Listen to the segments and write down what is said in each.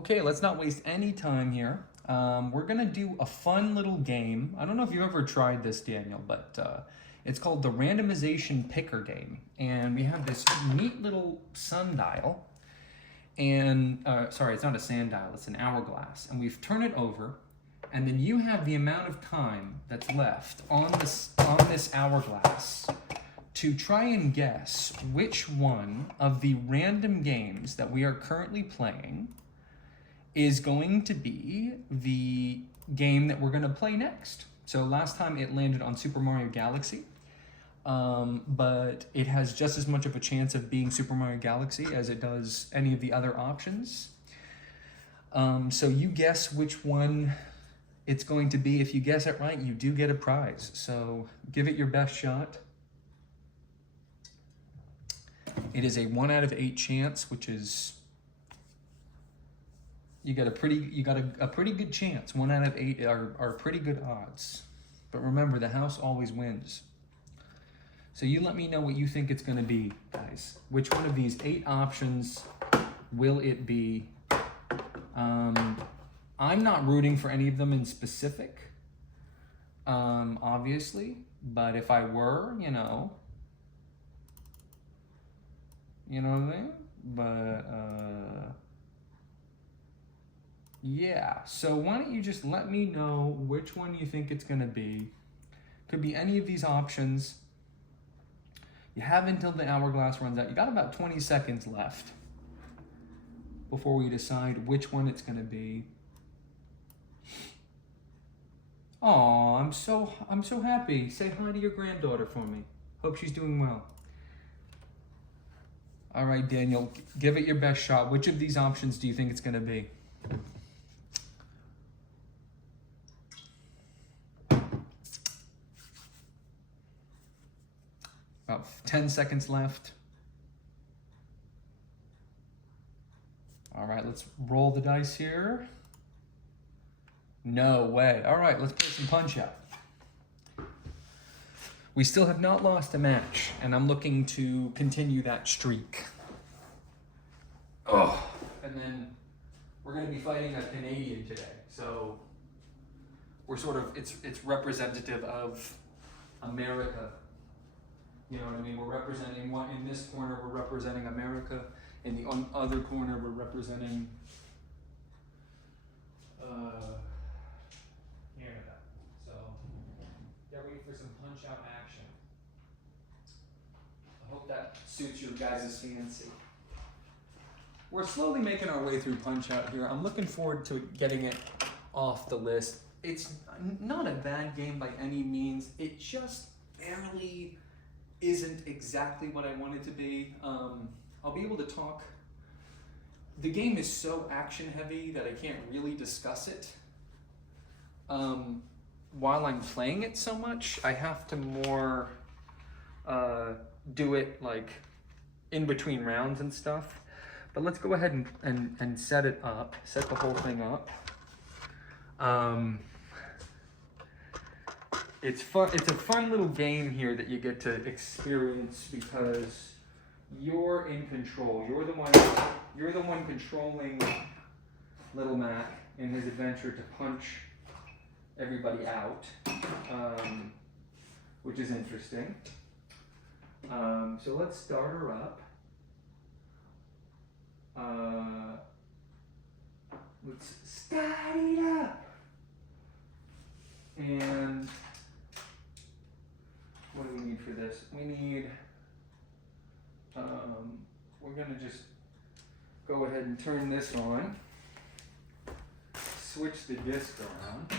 Okay, let's not waste any time here. We're gonna do a fun little game. I don't know if you've ever tried this, Daniel, but it's called the randomization picker game. And we have this neat little sundial. And, sorry, it's not a sundial, it's an hourglass. And we've turned it over, and then you have the amount of time that's left on this hourglass to try and guess which one of the random games that we are currently playing is going to be the game that we're going to play next. So last time it landed on Super Mario Galaxy, but it has just as much of a chance of being Super Mario Galaxy as it does any of the other options. So you guess which one it's going to be. If you guess it right, you do get a prize. So give it your best shot. It is a 1 out of 8 chance, which is you got a pretty good chance. 1 out of 8 are pretty good odds. But remember, the house always wins. So you let me know what you think it's going to be, guys. Which one of these 8 options will it be? I'm not rooting for any of them in specific, obviously. But if I were, you know what I mean? But, yeah. So why don't you just let me know which one you think it's going to be. Could be any of these options. You have until the hourglass runs out. You got about 20 seconds left before we decide which one it's going to be. Oh, I'm so happy. Say hi to your granddaughter for me. Hope she's doing well. All right, Daniel, give it your best shot. Which of these options do you think it's going to be? About 10 seconds left. All right, let's roll the dice here. No way. All right, let's play some Punch Out. We still have not lost a match, and I'm looking to continue that streak. Oh, and then we're going to be fighting a Canadian today, so we're sort of, it's representative of America. You know what I mean? We're representing one, in this corner we're representing America, in the other corner we're representing Canada. So get ready for some Punch Out action. I hope that suits your guys' fancy. We're slowly making our way through Punch Out here. I'm looking forward to getting it off the list. It's not a bad game by any means. It just barely isn't exactly what I want it to be. I'll be able to talk. The game is so action heavy that I can't really discuss it. While I'm playing it so much, I have to more do it like in between rounds and stuff. But let's go ahead and set it up, set the whole thing up. It's fun. It's a fun little game here that you get to experience because you're in control. You're the one controlling Little Mac in his adventure to punch everybody out, which is interesting. So let's start her up. Let's start it up. And what do we need for this? We need, we're gonna just go ahead and turn this on, switch the disc around.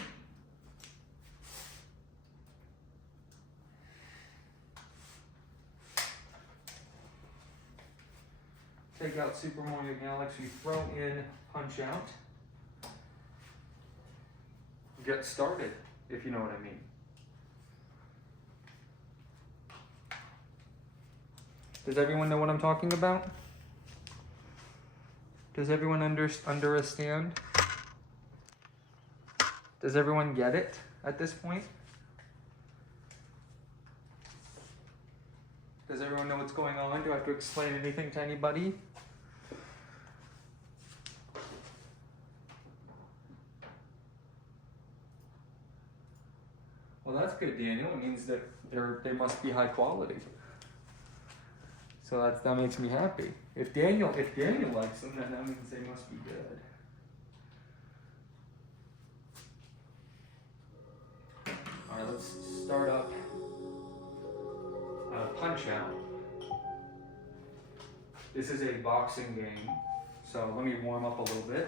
Take out Super Mario Galaxy, throw in Punch Out. Get started, if you know what I mean. Does everyone know what I'm talking about? Does everyone understand? Does everyone get it at this point? Does everyone know what's going on? Do I have to explain anything to anybody? Well, that's good, Daniel. It means that they must be high quality. So that makes me happy. If Daniel likes them, then that means they must be good. All right, let's start up Punch Out. This is a boxing game, so let me warm up a little bit.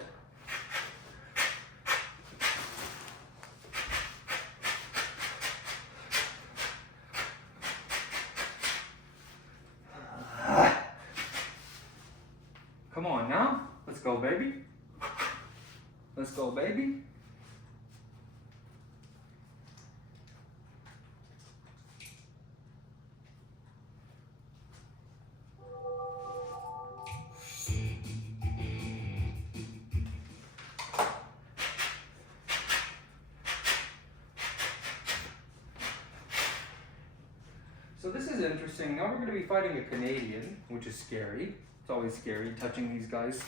Come on now, let's go, baby. Let's go, baby. So this is interesting. Now we're going to be fighting a Canadian, which is scary. It's always scary touching these guys.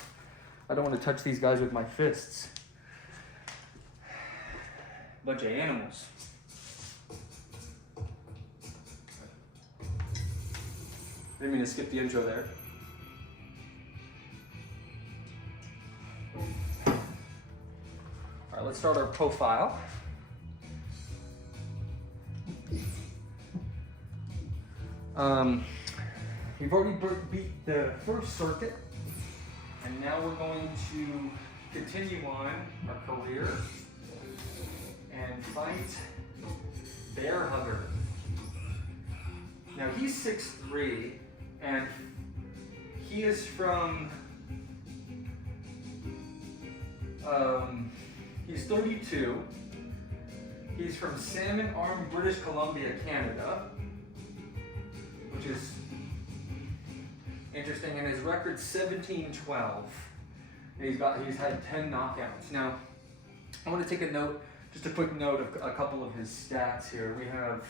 I don't want to touch these guys with my fists. Bunch of animals. Didn't mean to skip the intro there. All right, let's start our profile. We've already beat the first circuit, and now we're going to continue on our career and fight Bear Hugger. Now he's 6'3", and he is from, he's 32. He's from Salmon Arm, British Columbia, Canada, which is interesting, and his record's 17-12. And he's had 10 knockouts. Now, I want to take a note, just a quick note of a couple of his stats here. We have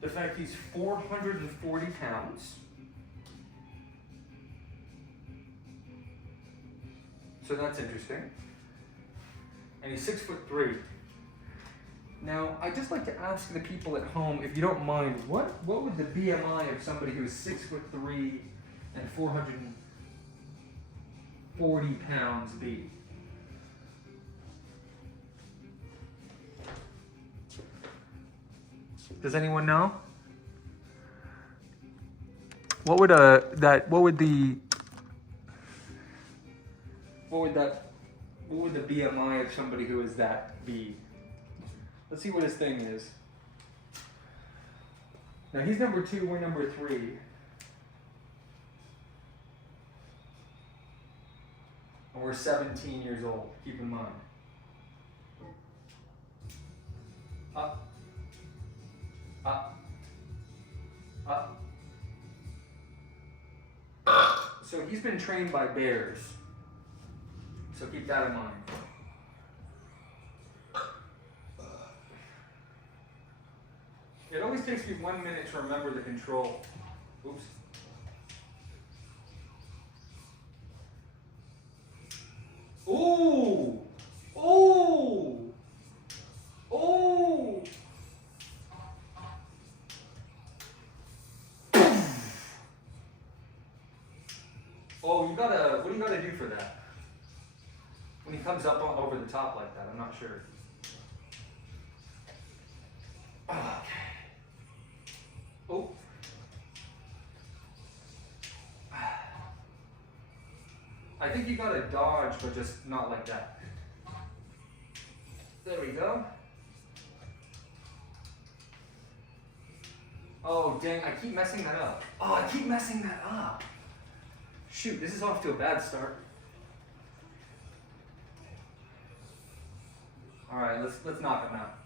the fact he's 440 pounds. So that's interesting. And he's 6'3". Now, I'd just like to ask the people at home, if you don't mind, what would the BMI of somebody who's 6'3" and 440 pounds be? Does anyone know? What would the BMI of somebody who is that be? Let's see what his thing is. Now he's number 2, we're number 3. And we're 17 years old, keep in mind. Up. Up. Up. So he's been trained by bears. So keep that in mind. It always takes me 1 minute to remember the control. Oops. Ooh! Ooh! Ooh! Oh, what do you gotta do for that? When he comes up over the top like that, I'm not sure. Okay. Oh. I think you gotta dodge, but just not like that. There we go. Oh, dang, I keep messing that up. Oh, I keep messing that up. Shoot, this is off to a bad start. All right, let's knock him out.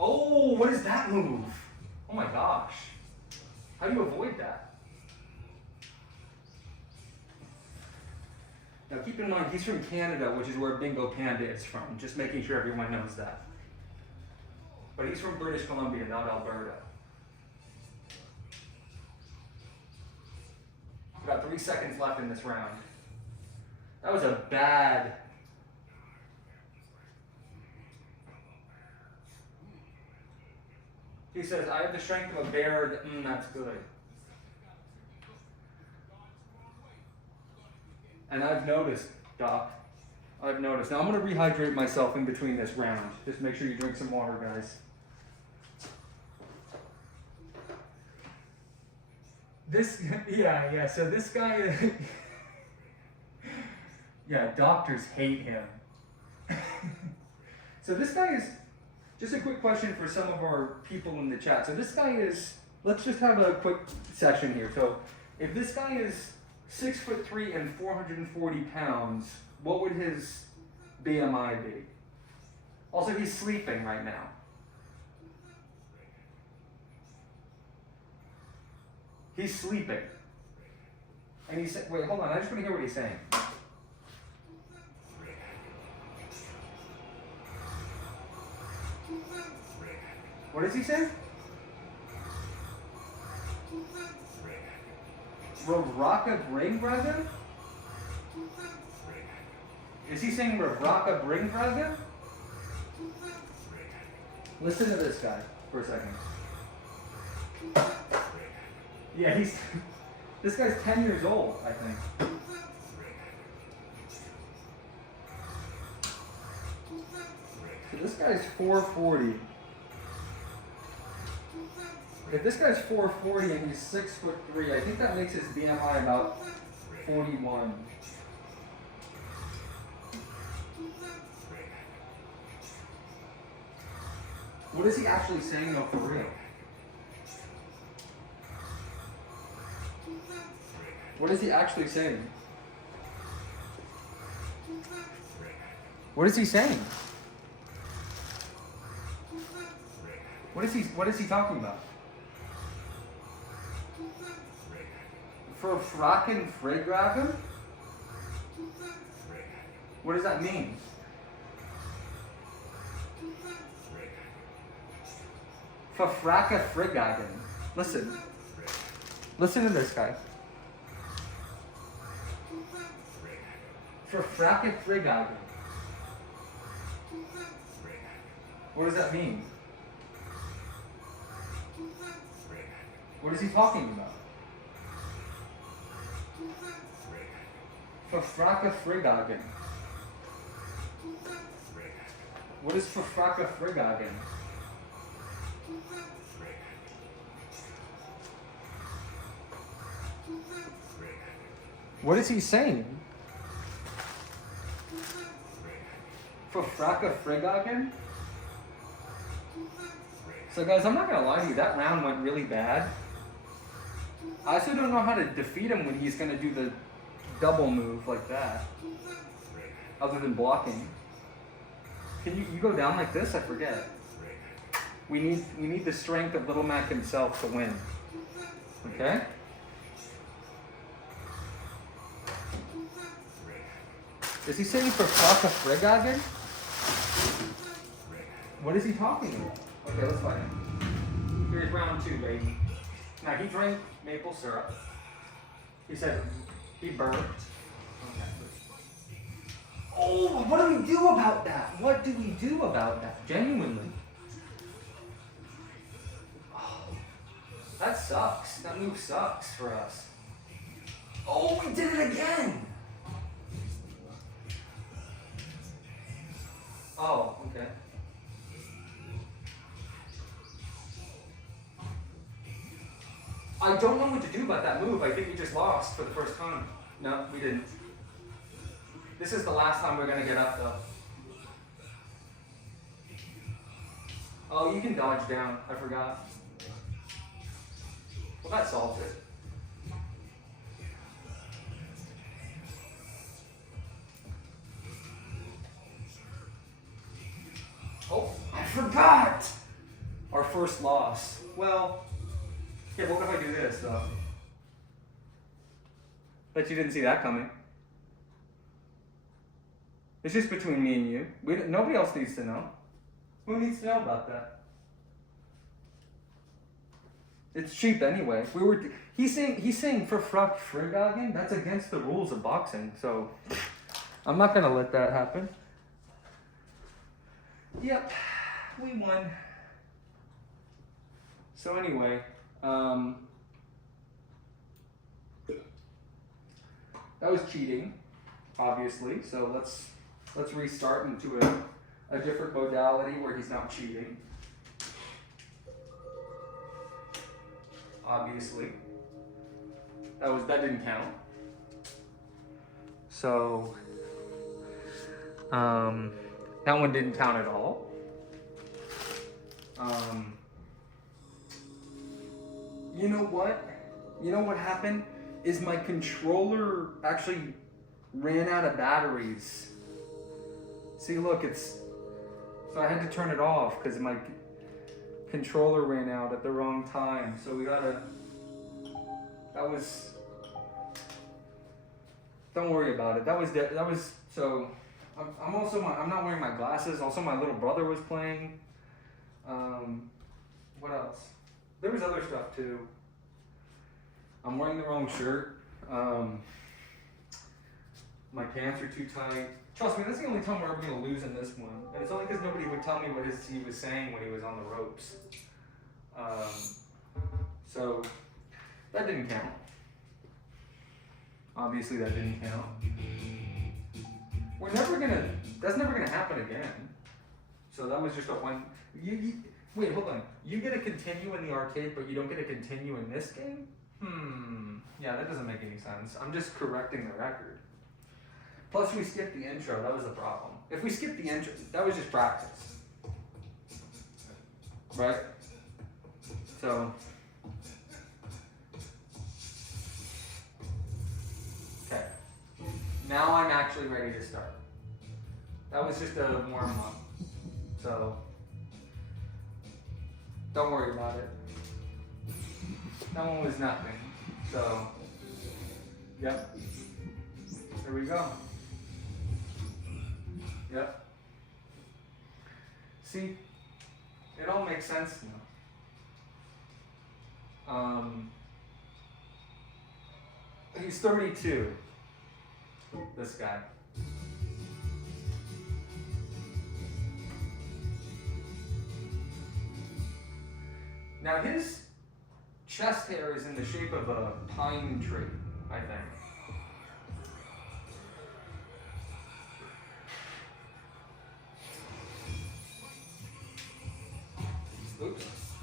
Oh, what is that move? Oh my gosh. How do you avoid that? Now keep in mind, he's from Canada, which is where Bingo Panda is from. Just making sure everyone knows that. But he's from British Columbia, not Alberta. We've got 3 seconds left in this round. That was a bad... He says, I have the strength of a bear. That's good. And I've noticed, Doc. I've noticed. Now I'm going to rehydrate myself in between this round. Just make sure you drink some water, guys. This, yeah, so this guy, yeah, doctors hate him. So this guy is, just a quick question for some of our people in the chat. So this guy is, let's just have a quick session here. So if this guy is 6'3" and 440 pounds, what would his BMI be? Also, he's sleeping right now. He's sleeping. And he said, wait, hold on, I just want to hear what he's saying. What does he say? Ravraka Bringbrother? Is he saying Ravraka Bringbrother? Listen to this guy for a second. Yeah, this guy's 10 years old, I think. So this guy's 440. If this guy's 440 and he's 6'3", I think that makes his BMI about 41. What is he actually saying though, for real? What is he actually saying? What is he saying? What is he talking about? For Fracken Frigragen? What does that mean? For Fracka Frigagen. Listen. Listen to this guy. For Fracka Frigagen. What does that mean? What is he talking about? For Fracka Frigagen. What is for Fracka Frigagen? What is he saying? For Fracka Frigagen? So guys, I'm not gonna lie to you, that round went really bad. I also don't know how to defeat him when he's gonna do the double move like that. Other than blocking. Can you go down like this? I forget. We need the strength of Little Mac himself to win. Okay? Is he saying for Fracka Frigagen? What is he talking about? Okay, let's fight him. Here's round 2, baby. Now, he drank maple syrup. He said he burped. Okay. Oh, what do we do about that? What do we do about that? Genuinely. Oh, that sucks. That move sucks for us. Oh, we did it again! Oh, okay. I don't know what to do about that move. I think we just lost for the first time. No, we didn't. This is the last time we're going to get up, though. Oh, you can dodge down. I forgot. Well, that solves it. Oh, I forgot! Our first loss. Well, yeah, what if I do this, though? Bet you didn't see that coming. It's just between me and you. Nobody else needs to know. Who needs to know about that? It's cheap anyway. He's saying for Fragagen, that's against the rules of boxing. So I'm not gonna let that happen. Yep, we won. So anyway, that was cheating, obviously. So let's restart into a different modality where he's not cheating. Obviously, that didn't count. So that one didn't count at all. You know what? You know what happened? Is my controller actually ran out of batteries. See, look, so I had to turn it off because my controller ran out at the wrong time. So don't worry about it. So I'm not wearing my glasses. Also, my little brother was playing. What else? There was other stuff too. I'm wearing the wrong shirt. My pants are too tight. Trust me, that's the only time we're ever going to lose in this one. And it's only because nobody would tell me what he was saying when he was on the ropes. So, that didn't count. Obviously, that didn't count. That's never going to happen again. So that was just a one. Wait, hold on. You get to continue in the arcade, but you don't get to continue in this game? Yeah, that doesn't make any sense. I'm just correcting the record. Plus, we skipped the intro. That was the problem. If we skipped the intro, that was just practice. Right? So. Okay. Now I'm actually ready to start. That was just a warm-up. So. Don't worry about it. That one was nothing. So. Yep. There we go. Yep. See, it all makes sense now. He's 32. This guy. Now his chest hair is in the shape of a pine tree, I think.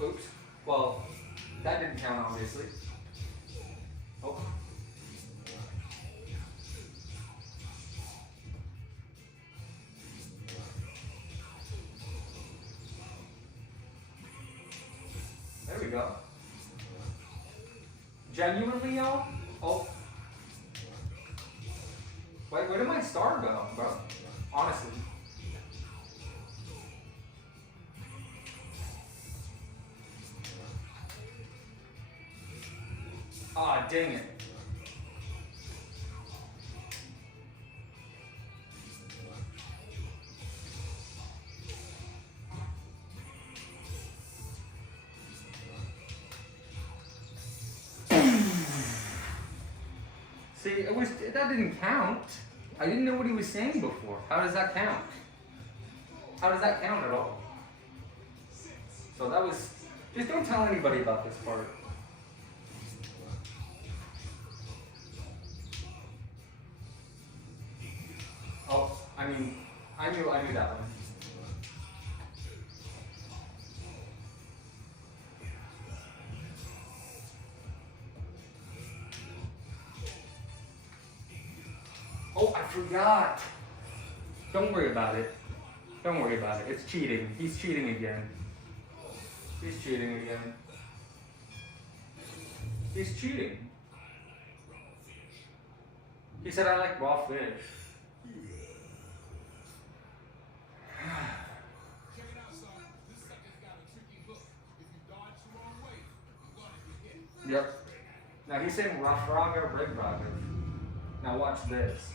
Oops. Well, that didn't count, obviously. Oh. There we go. Genuinely, y'all? Oh. Wait, where did my star go, bro? Honestly. Aw, dang it. See, that didn't count. I didn't know what he was saying before. How does that count? How does that count at all? So that was, just don't tell anybody about this part. Oh, I mean, I knew that one. Oh, I forgot. Don't worry about it. Don't worry about it. It's cheating. He's cheating again. He's cheating again. He's cheating. He said, I like raw fish. Yep. Now he's saying rough raga, break raga. Now watch this.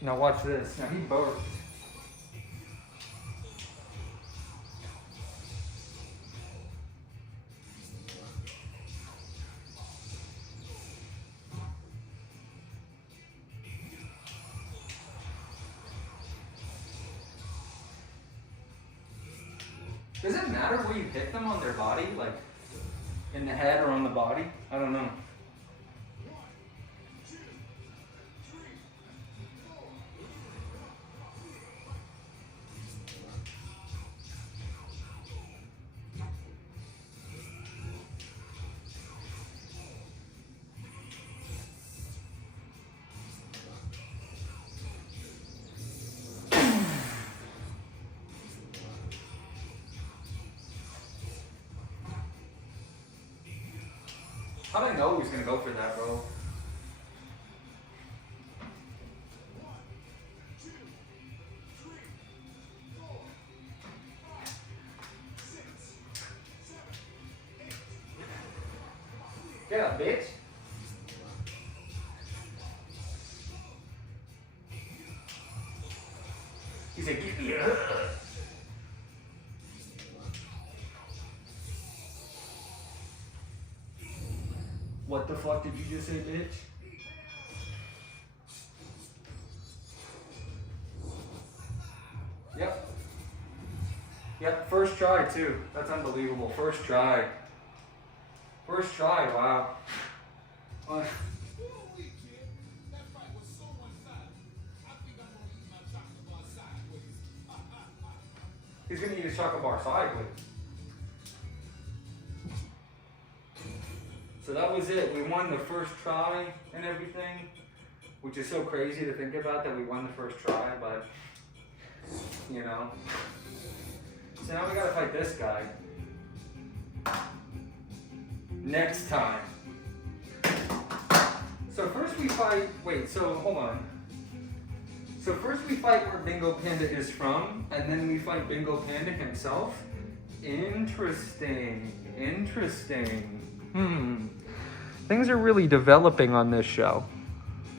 Now watch this. Now he burped. Does it matter where you hit them on their body? Like in the head or on the body? I don't know. How did I know he was gonna go for that, bro? Get up, bitch. He said, "Get me up." What the fuck did you just say, bitch? Yep. Yep, first try too. That's unbelievable. First try. First try, wow. He's gonna eat his chocolate bar sideways. So that was it. We won the first try and everything, which is so crazy to think about that we won the first try, but you know. So now we gotta fight this guy. Next time. So first we fight, wait, so hold on. So first we fight where Bingo Panda is from, and then we fight Bingo Panda himself. Interesting, interesting. Things are really developing on this show.